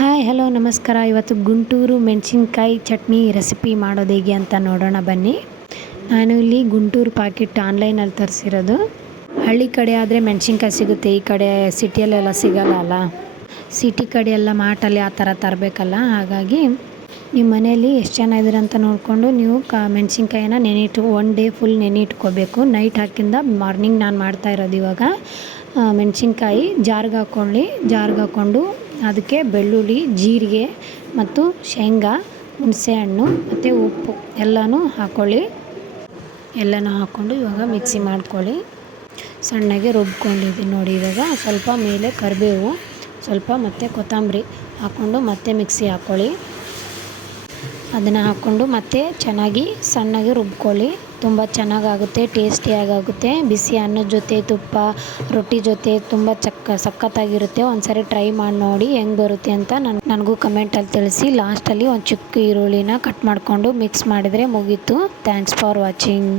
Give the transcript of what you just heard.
Hi hello ನಮಸ್ಕಾರ. ಇವತ್ತು ಗುಂಟೂರು ಮೆಣಸಿನ್ಕಾಯಿ ಚಟ್ನಿ ರೆಸಿಪಿ ಮಾಡೋದು ಹೇಗೆ ಅಂತ ನೋಡೋಣ ಬನ್ನಿ. ನಾನು ಇಲ್ಲಿ ಗುಂಟೂರು ಪ್ಯಾಕೆಟ್ ಆನ್ಲೈನಲ್ಲಿ ತರಿಸಿರೋದು. ಹಳ್ಳಿ ಕಡೆ ಆದರೆ ಮೆಣಸಿನ್ಕಾಯಿ ಸಿಗುತ್ತೆ, ಈ ಕಡೆ ಸಿಟಿಯಲ್ಲೆಲ್ಲ ಸಿಗಲ್ಲ ಅಲ್ಲ. ಸಿಟಿ ಕಡೆ ಎಲ್ಲ ಮಾರ್ಟಲ್ಲಿ ಆ ಥರ ತರಬೇಕಲ್ಲ. ಹಾಗಾಗಿ ನಿಮ್ಮ ಮನೆಯಲ್ಲಿ ಎಷ್ಟು ಜನ ಇದ್ದೀರ ಅಂತ ನೋಡಿಕೊಂಡು ನೀವು ಮೆಣಸಿನ್ಕಾಯಿನ ಒನ್ ಡೇ ಫುಲ್ ನೆನೆ ಇಟ್ಕೋಬೇಕು. ನೈಟ್ ಹಾಕಿಂದ ಮಾರ್ನಿಂಗ್ ನಾನು ಮಾಡ್ತಾ ಇರೋದು ಇವಾಗ. ಮೆಣಸಿನ್ಕಾಯಿ ಜಾರ್ಗೆ ಹಾಕ್ಕೊಂಡು ಅದಕ್ಕೆ ಬೆಳ್ಳುಳ್ಳಿ, ಜೀರಿಗೆ ಮತ್ತು ಶೇಂಗಾ, ಹುಣಸೆಹಣ್ಣು ಮತ್ತು ಉಪ್ಪು ಎಲ್ಲನೂ ಹಾಕ್ಕೊಂಡು ಇವಾಗ ಮಿಕ್ಸಿ ಮಾಡ್ಕೊಳ್ಳಿ. ಸಣ್ಣಗೆ ರುಬ್ಕೊಂಡಿದ್ದೀನಿ ನೋಡಿ. ಇವಾಗ ಸ್ವಲ್ಪ ಮೇಲೆ ಕರಿಬೇವು ಸ್ವಲ್ಪ ಮತ್ತು ಕೊತ್ತಂಬರಿ ಹಾಕ್ಕೊಂಡು ಮತ್ತೆ ಮಿಕ್ಸಿ ಹಾಕ್ಕೊಳ್ಳಿ. ಅದನ್ನು ಹಾಕ್ಕೊಂಡು ಮತ್ತೆ ಚೆನ್ನಾಗಿ ಸಣ್ಣಗೆ ರುಬ್ಕೊಳ್ಳಿ. ತುಂಬ ಚೆನ್ನಾಗಾಗುತ್ತೆ, ಟೇಸ್ಟಿಯಾಗುತ್ತೆ. ಬಿಸಿ ಅನ್ನದ ಜೊತೆ, ತುಪ್ಪ, ರೊಟ್ಟಿ ಜೊತೆ ತುಂಬ ಸಖತ್ತಾಗಿರುತ್ತೆ. ಒಂದ್ಸರಿ ಟ್ರೈ ಮಾಡಿ ನೋಡಿ ಹೆಂಗೆ ಬರುತ್ತೆ ಅಂತ ನನಗೂ ಕಮೆಂಟಲ್ಲಿ ತಿಳಿಸಿ. ಲಾಸ್ಟಲ್ಲಿ ಒಂದು ಚಿಕ್ಕ ಈರುಳ್ಳಿನ ಕಟ್ ಮಾಡಿಕೊಂಡು ಮಿಕ್ಸ್ ಮಾಡಿದರೆ ಮುಗೀತು. Thanks for watching.